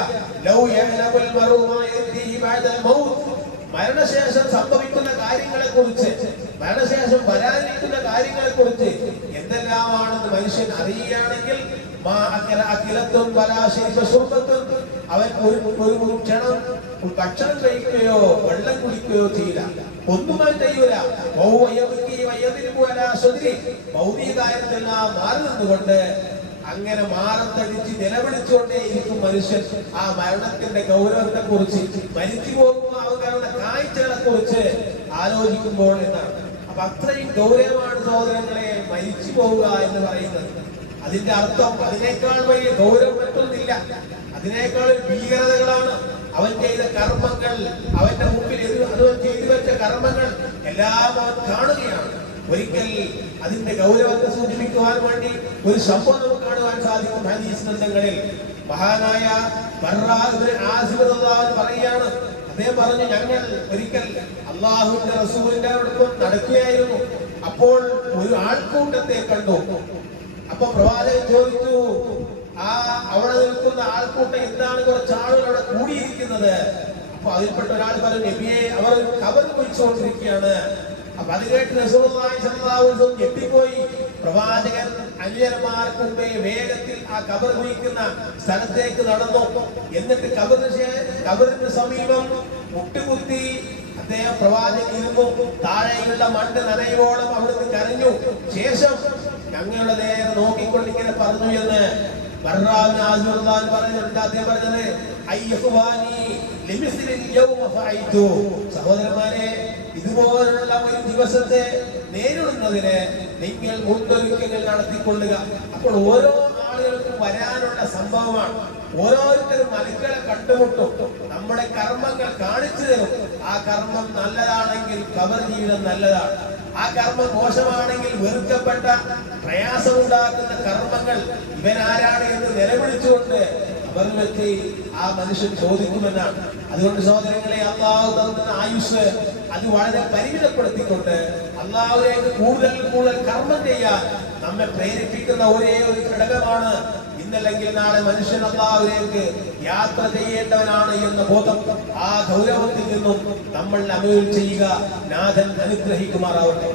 മരണശേഷം സംഭവിക്കുന്ന കാര്യങ്ങളെ കുറിച്ച്, മരണശേഷം വരാനിരിക്കുന്ന കാര്യങ്ങളെ കുറിച്ച് എന്തെല്ലാമാണെന്ന് മനുഷ്യൻ അറിയുകയാണെങ്കിൽ അവൻ ഒരു ക്ഷണം ഭക്ഷണം കഴിക്കുകയോ വെള്ളം കുടിക്കുകയോ ചെയ്യില്ല, ഒന്നും അവൻ ചെയ്യൂല. ഭൗതിക കാര്യത്തെല്ലാം മാറി നിന്നുകൊണ്ട് അങ്ങനെ മാറത്തടിച്ച് നിലവിളിച്ചുകൊണ്ടേ ഇരിക്കും മനുഷ്യൻ ആ മരണത്തിന്റെ ഗൗരവത്തെ കുറിച്ച്, മരിച്ചു പോകുമ്പോൾ അവരുടെ കാഴ്ചകളെ കുറിച്ച് ആലോചിക്കുമ്പോൾ എന്നാണ്. അപ്പൊ അത്രയും ഗൗരവമാണ് സഹോദരങ്ങളെ മരിച്ചു പോവുക എന്ന് പറയുന്നത്. അതിന്റെ അർത്ഥം അതിനേക്കാൾ വലിയ ഗൗരവം മറ്റൊന്നില്ല, അതിനേക്കാൾ ഭീകരതകളാണ് അവൻ ചെയ്ത കർമ്മങ്ങൾ. അവന്റെ മുമ്പിൽ അവൻ ചെയ്തു വെച്ച കർമ്മങ്ങൾ എല്ലാം അവൻ കാണുകയാണ്. ഒരിക്കൽ അതിന്റെ ഗൗരവത്തെ സൂചിപ്പിക്കുവാൻ വേണ്ടി ഒരു സംഭവം നമുക്ക് കാണുവാൻ സാധിക്കും ഹദീസ് ഗ്രന്ഥങ്ങളിൽ. മഹാനായ പറയുകയാണ്, അദ്ദേഹം പറഞ്ഞു, ഞങ്ങൾ ഒരിക്കൽ അള്ളാഹുവിന്റെ റസൂലിന്റെ അടുപ്പം നടക്കുകയായിരുന്നു. അപ്പോൾ ഒരു ആൾക്കൂട്ടത്തെ കണ്ടു. അപ്പൊ പ്രവാചകൻ ചോദിച്ചു, അവിടെ നിൽക്കുന്ന ആൾക്കൂട്ടം എന്താണ് കുറച്ച് ആളുകൾ അവിടെ കൂടിയിരിക്കുന്നത്? അപ്പൊ അതിൽപ്പെട്ട ഒരാൾ പറഞ്ഞു, നബിയെ, അവർ കബർ കുഴിച്ചുകൊണ്ടിരിക്കുകയാണ്. അപ്പൊ അത് കേട്ട് റസൂലുള്ളാഹി സ്വല്ലല്ലാഹു അലൈഹി വസല്ലം ഞെട്ടിപ്പോയി. പ്രവാചകൻ അനുചരന്മാർക്ക് മുമ്പേ വേഗത്തിൽ ആ കബർ കുഴിക്കുന്ന സ്ഥലത്തേക്ക് നടന്നു. എന്നിട്ട് കബറിന് സമീപം മുട്ടുകുത്തി അദ്ദേഹം പ്രവാചകൻ ഇരുന്നു. താഴെയുള്ള മണ്ണ് നനയോളം അവിടുന്ന് കരഞ്ഞു. ശേഷം ഞങ്ങളുടെ നേരെ നോക്കിക്കൊണ്ട് ഇങ്ങനെ പറഞ്ഞു എന്ന് പറഞ്ഞിട്ടുണ്ട്. അദ്ദേഹം പറഞ്ഞത്, സഹോദരന്മാരെ, ഇതുപോലുള്ള ഒരു ദിവസത്തെ നേരിടുന്നതിന് നിങ്ങൾ മുൻകരുതലുകൾ നടത്തിക്കൊള്ളുക. അപ്പോൾ ഓരോ ആളുകൾക്കും വരാനുള്ള സംഭവമാണ്. ഓരോരുത്തരും മലക്കളെ കണ്ടുമുട്ടും, നമ്മുടെ കർമ്മങ്ങൾ കാണിച്ചു തരും. ആ കർമ്മം നല്ലതാണെങ്കിൽ കബർ ജീവിതം നല്ലതാണ്, ആ കർമ്മം മോശമാണെങ്കിൽ വെറുക്കപ്പെട്ട പ്രയാസമുണ്ടാക്കുന്ന കർമ്മങ്ങൾ ഇവനാരാണ് എന്ന് നിലവിളിച്ചുകൊണ്ട് അവർ വെച്ച് ആ മനുഷ്യൻ ചോദിക്കുമെന്നാണ്. അതുകൊണ്ട് സഹോദരങ്ങളെ, അള്ളാഹു തന്ന ആയുസ് അത് വളരെ പരിമിതപ്പെടുത്തിക്കൊണ്ട് അള്ളാഹുവിലേക്ക് കൂടുതൽ കൂടുതൽ കർമ്മം ചെയ്യാൻ നമ്മെ പ്രേരിപ്പിക്കുന്ന ഒരേ ഒരു ഘടകമാണ് ഇന്നല്ലെങ്കിൽ നാളെ മനുഷ്യൻ അള്ളാഹുവിലേക്ക് യാത്ര ചെയ്യേണ്ടവനാണ് എന്ന ബോധം. ആ ഗൗരവത്തിൽ നിന്നും നമ്മൾ അമൽ ചെയ്യുക. നാഥൻ അനുഗ്രഹിക്കുമാറാവട്ടെ.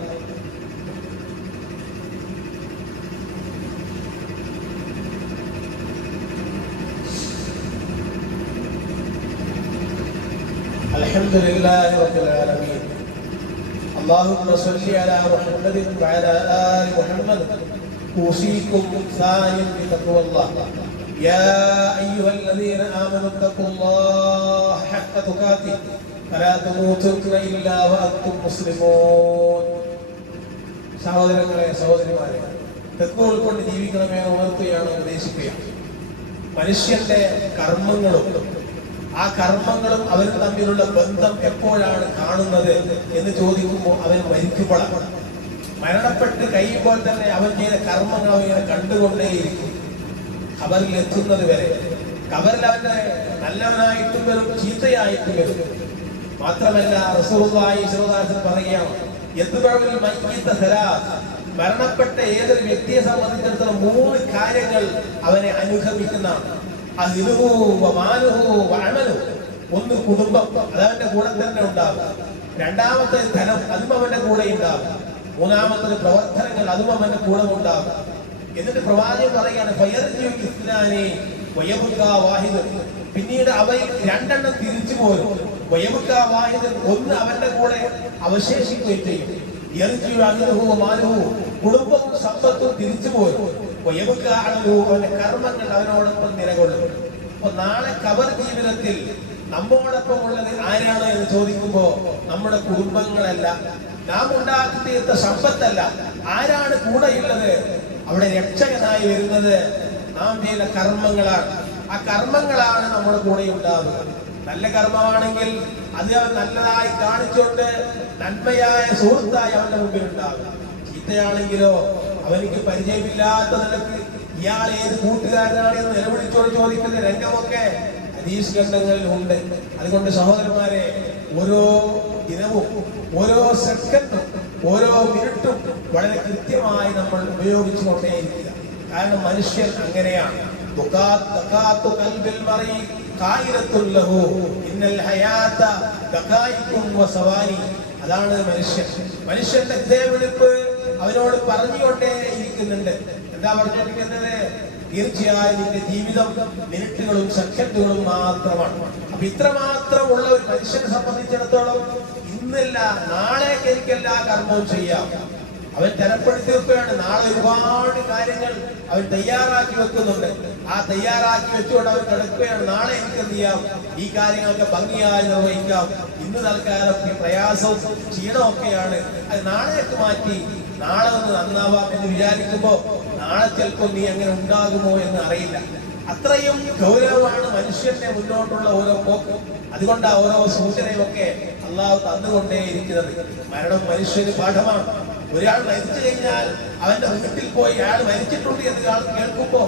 അൽഹംദുലില്ലാഹി റബ്ബിൽ ആലമീൻ. اللهم صل على محمد وعلى آل محمد. أوصيكم ثانيا بتقوى الله. يا أيها الذين آمنوا اتقوا الله حق تقاته ولا تموتن إلا وأنتم مسلمون. സഹോദരങ്ങളെ, സഹോദരിമാരെ, തെക്കുകൾ കൊണ്ട് ജീവിക്കണമേ ഉണർത്തുകയാണ്, ഉപദേശിക്കുകയാണ്. മനുഷ്യന്റെ കർമ്മങ്ങളും ആ കർമ്മങ്ങളും അവരും തമ്മിലുള്ള ബന്ധം എപ്പോഴാണ് കാണുന്നത് എന്ന് ചോദിക്കുമ്പോൾ അവൻ മരിക്കുമ്പോഴാണ്. മരണപ്പെട്ട് കഴിയുമ്പോൾ തന്നെ അവൻ ചെയ്ത കർമ്മങ്ങൾ അവനെ കണ്ടുകൊണ്ടേയിരിക്കും ഖബറിൽ എത്തുന്നത് വരെ. ഖബറിൽ അവന്റെ നല്ലവനായിട്ടും വരും, ചീത്തയായിട്ടും വരും. മാത്രമല്ല, റസൂലുള്ളാഹി സ്വല്ലല്ലാഹു അലൈഹി വസല്ലം പറയുകയാണ്, യത്ബഉൽ മയ്യിത സലാസ്, മരണപ്പെട്ട ഏതൊരു വ്യക്തിയെ സംബന്ധിച്ചിടത്തോളം 3 കാര്യങ്ങൾ അവനെ അനുഗമിക്കുന്നതാണ്. അഹ്ലുഹു വമാലുഹു വഅമലുഹു. ഒന്ന് കുടുംബം, അതവന്റെ കൂടെ തന്നെ ഉണ്ടാകും. രണ്ടാമത്തെ ധനം, അതും അവന്റെ കൂടെ ഉണ്ടാകും. മൂന്നാമത്തെ പ്രവർത്തനങ്ങൾ, അതും അവന്റെ കൂടെ ഉണ്ടാകും. എന്നിട്ട് പ്രവാചകൻ പറയുകയാണ്, പിന്നീട് അവയിൽ 2 തിരിച്ചു പോരും. ഒന്ന് അവന്റെ കൂടെ അവശേഷിക്കുകയും ചെയ്യും. കുടുംബവും സമ്പത്തും തിരിച്ചു പോരും. അവന്റെ കർമ്മങ്ങൾ അവനോടൊപ്പം നിലകൊള്ളും. അപ്പൊ നാളെ ഖബർ ജീവിതത്തിൽ നമ്മോടൊപ്പം ഉള്ളത് ആരാണ് എന്ന് ചോദിക്കുമ്പോ നമ്മുടെ കുടുംബങ്ങളല്ല, നാം ഉണ്ടാക്കി തീർത്ത സമ്പത്തല്ല. ആരാണ് കൂടെയുള്ളത്? അവിടെ രക്ഷകനായി വരുന്നത് നാം ചെയ്ത കർമ്മങ്ങളാണ്. ആ കർമ്മങ്ങളാണ് നമ്മുടെ കൂടെ ഉണ്ടാവുക. നല്ല കർമ്മമാണെങ്കിൽ അത് അവൻ നല്ലതായി കാണിച്ചുകൊണ്ട് നന്മയായ സുഹൃത്തായി അവന്റെ മുമ്പിൽ ഉണ്ടാകും. ചീത്തയാണെങ്കിലോ അവനിക്ക് പരിചയമില്ലാത്ത നിലക്ക് ഇയാൾ ഏത് കൂട്ടുകാരനാണ് എന്ന് നിലവിളിച്ചോട് ചോദിക്കുന്ന രംഗമൊക്കെ ഹദീസ് ഗ്രന്ഥങ്ങളിൽ ഉണ്ട്. അതുകൊണ്ട് സഹോദരന്മാരെ, ഓരോ ദിനവും ഓരോ സെക്കൻഡും ഓരോ മിനിറ്റും വളരെ കൃത്യമായി നമ്മൾ ഉപയോഗിച്ചു കൊണ്ടേയിരിക്കുക. കാരണം മനുഷ്യൻ അങ്ങനെയാണ്. അതാണ് മനുഷ്യൻ. മനുഷ്യന്റെ ഹൃദയമിടിപ്പ് അവനോട് പറഞ്ഞുകൊണ്ടേ ഇരിക്കുന്നുണ്ട്. എന്താ പറഞ്ഞിരിക്കുന്നത്? തീർച്ചയായും നിന്റെ ജീവിതം മിനിറ്റുകളും സെക്കൻഡുകളും മാത്രമാണ്. അപ്പൊ ഇത്രമാത്രമുള്ള ഒരു മനുഷ്യനെ സംബന്ധിച്ചിടത്തോളം ഇന്നല്ല നാളേക്ക് എനിക്ക് എല്ലാ കർമ്മവും ചെയ്യാം. അവൻ തരപ്പെടുത്തി വെക്കുകയാണ്. നാളെ ഒരുപാട് കാര്യങ്ങൾ അവൻ തയ്യാറാക്കി വെക്കുന്നുണ്ട്. ആ തയ്യാറാക്കി വെച്ചുകൊണ്ട് അവൻ കിടക്കുകയാണ്. നാളെ എനിക്ക് എന്ത് ചെയ്യാം? ഈ കാര്യങ്ങളൊക്കെ ഭംഗിയായി നിർവഹിക്കാം. ഇന്ന് തൽക്കാലം പ്രയാസവും ക്ഷീണമൊക്കെയാണ്, അത് നാളേക്ക് മാറ്റി നാളെ ഒന്ന് നന്നാവാം എന്ന് വിചാരിക്കുമ്പോ നാളെ ചിലപ്പോൾ നീ അങ്ങനെ ഉണ്ടാകുമോ എന്ന് അറിയില്ല. അത്രയും ഗൗരവമാണ് മനുഷ്യന്റെ മുന്നോട്ടുള്ള ഓരോ പോക്കും. അതുകൊണ്ട് ആ ഓരോ സൂചനയുമൊക്കെ അള്ളാഹു തന്നുകൊണ്ടേ ഇരിക്കുന്നത്. മരണം മനുഷ്യന് പാഠമാണ്. ഒരാൾ മരിച്ചു കഴിഞ്ഞാൽ അവന്റെ വീട്ടിൽ പോയി അയാൾ മരിച്ചിട്ടുണ്ട് എന്ന് കേൾക്കുമ്പോ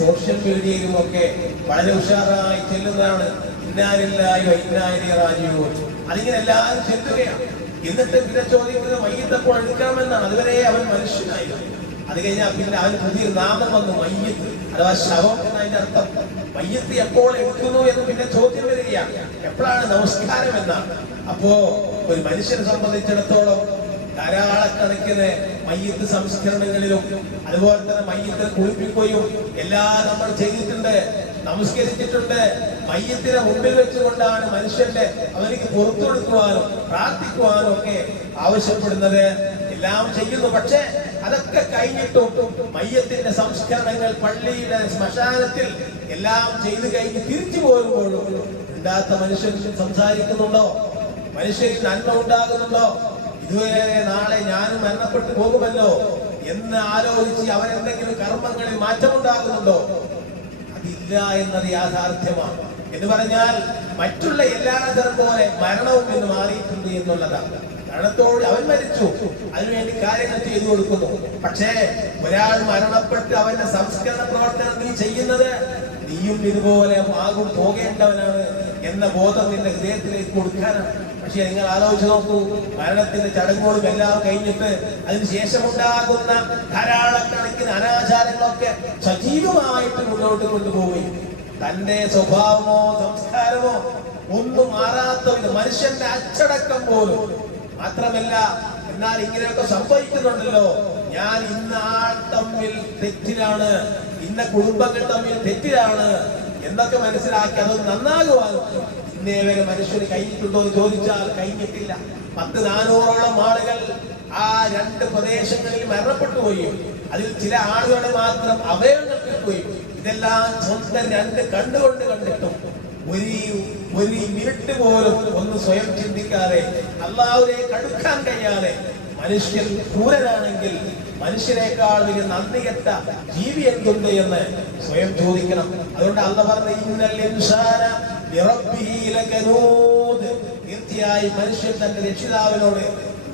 സോഷ്യൽ മീഡിയയിലും ഒക്കെ വളരെ ഉഷാറായി ചെല്ലുന്നതാണ് ഇന്നാലില്ലാഹി വ ഇന്നാ ഇലൈഹി റാജിഊൻ. അതിങ്ങനെ എല്ലാവരും ചെല്ലുകയാണ്. എന്നിട്ട് പിന്നെ ചോദിക്കുന്നത് മയ്യിത്തപ്പോൾ എടുക്കാമെന്നാണ്. അതുവരെ അവൻ മനുഷ്യനായിരുന്നു. അത് കഴിഞ്ഞാൽ പിന്നെ അവന് പുതിയൊരു നാമം വന്നു, മയ്യിത്ത് അഥവാ ശവം എന്നതിന്റെ അർത്ഥം. മയ്യിത്ത് എപ്പോൾ എടുക്കുന്നു എന്ന് പിന്നെ ചോദ്യം വരികയാണ്. എപ്പോഴാണ് നമസ്കാരം എന്നാണ്. അപ്പോ ഒരു മനുഷ്യനെ സംബന്ധിച്ചിടത്തോളം ധാരാളക്കണക്കിന് മയ്യിത്ത് സംസ്കരണങ്ങളിലും അതുപോലെ തന്നെ മയ്യിത്തിനെ കുളിപ്പിക്കുകയും എല്ലാം നമ്മൾ ചെയ്തിട്ടുണ്ട്, നമസ്കരിച്ചിട്ടുണ്ട്. മയ്യിത്തിനെ മുമ്പിൽ വെച്ചുകൊണ്ടാണ് മനുഷ്യന്റെ അവനിക്ക് പുറത്തു കൊടുക്കുവാനും പ്രാർത്ഥിക്കുവാനും ഒക്കെ ആവശ്യപ്പെടുന്നത്. എല്ലാം ചെയ്യുന്നു. പക്ഷേ അതൊക്കെ കഴിഞ്ഞിട്ടും മയ്യത്തിന്റെ സംസ്കരണങ്ങൾ പള്ളിയുടെ ശ്മശാനത്തിൽ എല്ലാം ചെയ്തു കഴിഞ്ഞ് തിരിച്ചു പോരുമ്പോഴും ഉണ്ടാത്ത മനുഷ്യൻ സംസാരിക്കുന്നുണ്ടോ? മനുഷ്യന് നന്മ ഉണ്ടാകുന്നുണ്ടോ? ഇതുവരെ നാളെ ഞാനും മരണപ്പെട്ടു പോകുമല്ലോ എന്ന് ആലോചിച്ച് അവരെന്തെങ്കിലും കർമ്മങ്ങളിൽ മാറ്റമുണ്ടാകുന്നുണ്ടോ? അതില്ല എന്നത് യാഥാർത്ഥ്യമാണ്. എന്ന് പറഞ്ഞാൽ മറ്റുള്ള എല്ലാതരം പോലെ മരണവും എന്ന് മാറിയിട്ടുണ്ട് എന്നുള്ളതാണ്. മരണത്തോട് അവൻ മരിച്ചു, അതിനുവേണ്ടി കാര്യങ്ങൾ ചെയ്തു കൊടുക്കുന്നു. പക്ഷേ ഒരാൾ മരണപ്പെട്ട് അവന്റെ സംസ്കരണ പ്രവർത്തനം നീ ചെയ്യുന്നത് നീയും ഇതുപോലെ ആകും പോകേണ്ടവനാണ് എന്ന ബോധം നിന്റെ ഹൃദയത്തിലേക്ക് കൊടുക്കാനാണ്. പക്ഷെ നിങ്ങൾ ആലോചിച്ച് നോക്കൂ, മരണത്തിന്റെ ചടങ്ങുകളും എല്ലാം കഴിഞ്ഞിട്ട് അതിനുശേഷമുണ്ടാകുന്ന ധാരാളക്കണക്കിന് അനാചാരങ്ങളൊക്കെ സജീവമായിട്ട് മുന്നോട്ട് കൊണ്ടുപോവുകയും തന്റെ സ്വഭാവമോ സംസ്കാരമോ ഒന്നും മാറാത്തവന് മനുഷ്യന്റെ അച്ചടക്കം പോലും മാത്രമല്ല. എന്നാൽ ഇങ്ങനെയൊക്കെ സംഭവിക്കുന്നുണ്ടല്ലോ. ഞാൻ ഇന്ന ആൾ തമ്മിൽ തെറ്റിലാണ്, ഇന്ന കുടുംബങ്ങൾ തമ്മിൽ തെറ്റിലാണ് എന്നൊക്കെ മനസ്സിലാക്കി അത് നന്നാകുവാനും ഇന്നേവരെ മനുഷ്യന് കഴിഞ്ഞിട്ടുണ്ടോ എന്ന് ചോദിച്ചാൽ കഴിഞ്ഞിട്ടില്ല. 400-ഓളം ആളുകൾ ആ രണ്ട് പ്രദേശങ്ങളിൽ മരണപ്പെട്ടു പോയും അതിൽ ചില ആളുകളെ മാത്രം അവയവങ്ങൾ കിട്ടുകയും ഇതെല്ലാം സ്വന്തം രണ്ട് കണ്ടുകൊണ്ട് കണ്ടിട്ടും ഒരു മിനിറ്റ് പോലും ഒന്ന് സ്വയം ചിന്തിക്കാതെ അല്ലാഹുവിലേക്ക് അടുക്കാൻ കഴിയാതെ മനുഷ്യൻ ക്രൂരനാണെങ്കിൽ മനുഷ്യനേക്കാൾ വലിയ നന്ദികെട്ട ജീവി എന്തുണ്ട് എന്ന് സ്വയം ചോദിക്കണം. അതുകൊണ്ട് അല്ലാഹു പറഞ്ഞു, ഇന്നൽ ഇൻസാന ലിറബ്ബിഹി ലകനൂദ്, തീർച്ചയായും മനുഷ്യൻ തന്റെ രക്ഷിതാവിനോട്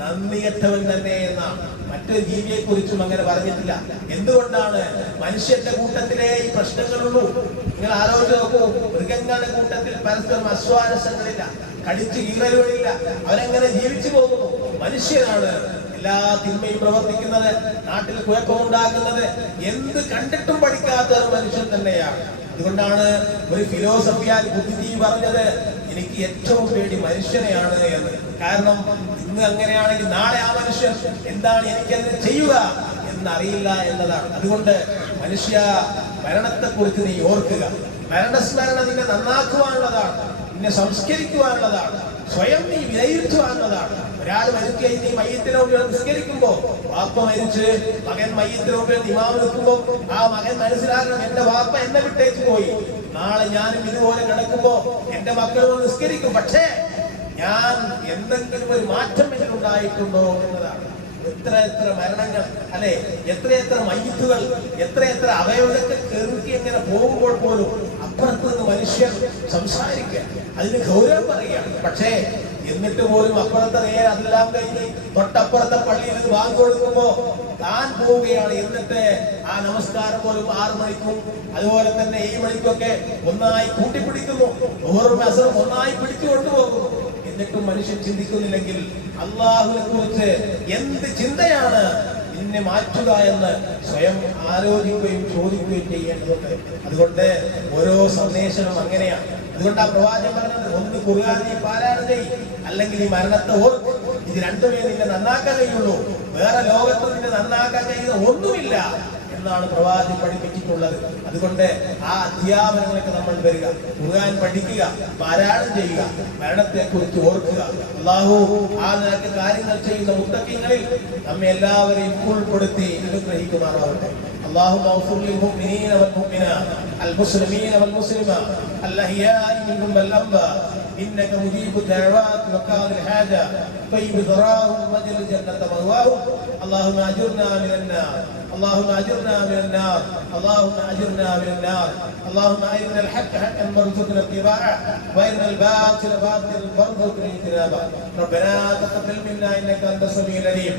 നന്ദികെട്ടവൻ തന്നെ എന്നാണ്. മറ്റൊരു ജീവിയെ കുറിച്ചും അങ്ങനെ പറഞ്ഞിട്ടില്ല. എന്തുകൊണ്ടാണ്? മനുഷ്യന്റെ കൂട്ടത്തിലെ ഈ പ്രശ്നങ്ങളുള്ളൂ. നിങ്ങൾ ആലോചിച്ച് നോക്കൂ, മൃഗങ്ങളുടെ കൂട്ടത്തിൽ പരസ്പരം അസ്വാരസ്യങ്ങളില്ല, കടിച്ചു കീറലുകളില്ല, അവരെങ്ങനെ ജീവിച്ചു പോകുന്നു. മനുഷ്യനാണ് എല്ലാ തിന്മയും പ്രവർത്തിക്കുന്നത്, നാട്ടിൽ കുഴപ്പമുണ്ടാക്കുന്നത്. എന്ത് കണ്ടിട്ടും പഠിക്കാത്ത ഒരു മനുഷ്യൻ തന്നെയാണ്. അതുകൊണ്ടാണ് ഒരു ഫിലോസഫിയാൽ ബുദ്ധിജീവി പറഞ്ഞത്, എനിക്ക് ഏറ്റവും പേടി മനുഷ്യനെയാണ് എന്ന്. കാരണം ഇന്ന് അങ്ങനെയാണെങ്കിൽ നാളെ ആ മനുഷ്യൻ എന്താണ് എനിക്കെന്ത് ചെയ്യുക എന്നറിയില്ല എന്നതാണ്. അതുകൊണ്ട് മനുഷ്യ, മരണത്തെ കുറിച്ച് നീ ഓർക്കുക. മരണസ്മരണ നിന്നെ നന്നാക്കുവാനുള്ളതാണ്. നിന്നെ സംസ്കരിക്കുവാനുള്ളതാണ്, സ്വയം നീ വിലയിരുത്തുവാനുള്ളതാണ്. ഒരാൾ മരിക്കുകയും നീ മയ്യത്തിന് മുമ്പിൽ നിസ്കരിക്കുമ്പോ, വാപ്പ മരിച്ച് മകൻ മയ്യത്തിന് മുമ്പിൽ ഇമാം നിൽക്കുമ്പോ ആ മകൻ മനസ്സിലാക്കണം, എന്റെ വാപ്പ എന്നെ വിട്ടേക്ക് പോയി, നാളെ ഞാനും ഇതുപോലെ കിടക്കുമ്പോ എന്റെ മക്കളോട് നിസ്കരിക്കും, പക്ഷേ ഞാൻ എന്തെങ്കിലും ഒരു മാറ്റം ഇതിലുണ്ടായിട്ടുണ്ടോ എന്നതാണ്. എത്ര മരണങ്ങൾ അല്ലെ, എത്ര മയ്യിത്തുകൾ, എത്ര അവയവങ്ങളൊക്കെ കെറുക്കി എങ്ങനെ പോകുമ്പോൾ പോലും അപ്പുറത്ത് നിന്ന് മനുഷ്യർ സംസാരിക്കുക, അതിന് ഗൗരവം പറയുകയാണ്. പക്ഷേ എന്നിട്ട് പോലും അപ്പുറത്തെ നേരെ അതെല്ലാം കഴിഞ്ഞ് തൊട്ടപ്പുറത്തെ പള്ളിയിൽ നിന്ന് വാങ്ങി കൊടുക്കുമ്പോ താൻ പോവുകയാണ്. എന്നിട്ട് ആ നമസ്കാരം പോലും 6 മണിക്കും അതുപോലെ തന്നെ 7 മണിക്കൊക്കെ ഒന്നായി കൂട്ടിപ്പിടിക്കുന്നു, ഓർമ്മ അസറും ഒന്നായി പിടിച്ചു കൊണ്ടുപോകുന്നു. എന്നിട്ടും മനുഷ്യൻ ചിന്തിക്കുന്നില്ലെങ്കിൽ അള്ളാഹുവിനെ കുറിച്ച് എന്ത് ചിന്തയാണ് നിന്നെ മാറ്റുക എന്ന് സ്വയം ആലോചിക്കുകയും ചോദിക്കുകയും ചെയ്യേണ്ടതുണ്ട്. അതുകൊണ്ട് ഓരോ സന്ദേശവും അങ്ങനെയാണ്. അതുകൊണ്ട് ആ പ്രവാചകൻ പറഞ്ഞത്, ഒന്ന് ഖുർആൻ നീ പാരായണം ചെയ്യ്, അല്ലെങ്കിൽ ഈ മരണത്തെ ഓർക്കും. ഇത് രണ്ടുമേ നിന്നെ നന്നാക്കാൻ കഴിയുള്ളൂ, വേറെ ലോകത്ത് നിന്നെ നന്നാക്കാൻ കഴിയുന്ന ഒന്നുമില്ല എന്നാണ് പ്രവാചകൻ പഠിപ്പിച്ചിട്ടുള്ളത്. അതുകൊണ്ട് ആ അധ്യാപനങ്ങളൊക്കെ നമ്മൾ വരിക, ഖുർആൻ പഠിക്കുക, പാരായണം ചെയ്യുക, മരണത്തെ കുറിച്ച് ഓർക്കുക. അല്ലാഹു ആ നിലക്ക് കാര്യങ്ങൾ ചെയ്യുന്ന മുത്തഖീങ്ങളിൽ നമ്മെ എല്ലാവരെയും ഉൾപ്പെടുത്തി അനുഗ്രഹിക്കുമാറാവട്ടെ. اللهم اغفر للمؤمنين والمؤمنات المسلمين والمسلمات الاحياء منهم والاموات انك مجيب الدعوات وقاضي الحاجه طيب ثراهم واجعل الجنه مأواهم. اللهم اجرنا من النار، اللهم اجرنا من النار، اللهم اجرنا من النار. اللهم ارنا الحق حقا وارزقنا اتباعه، وارنا الباطل باطلا وارزقنا اجتنابه. ربنا تقبل منا انك انت السميع العليم.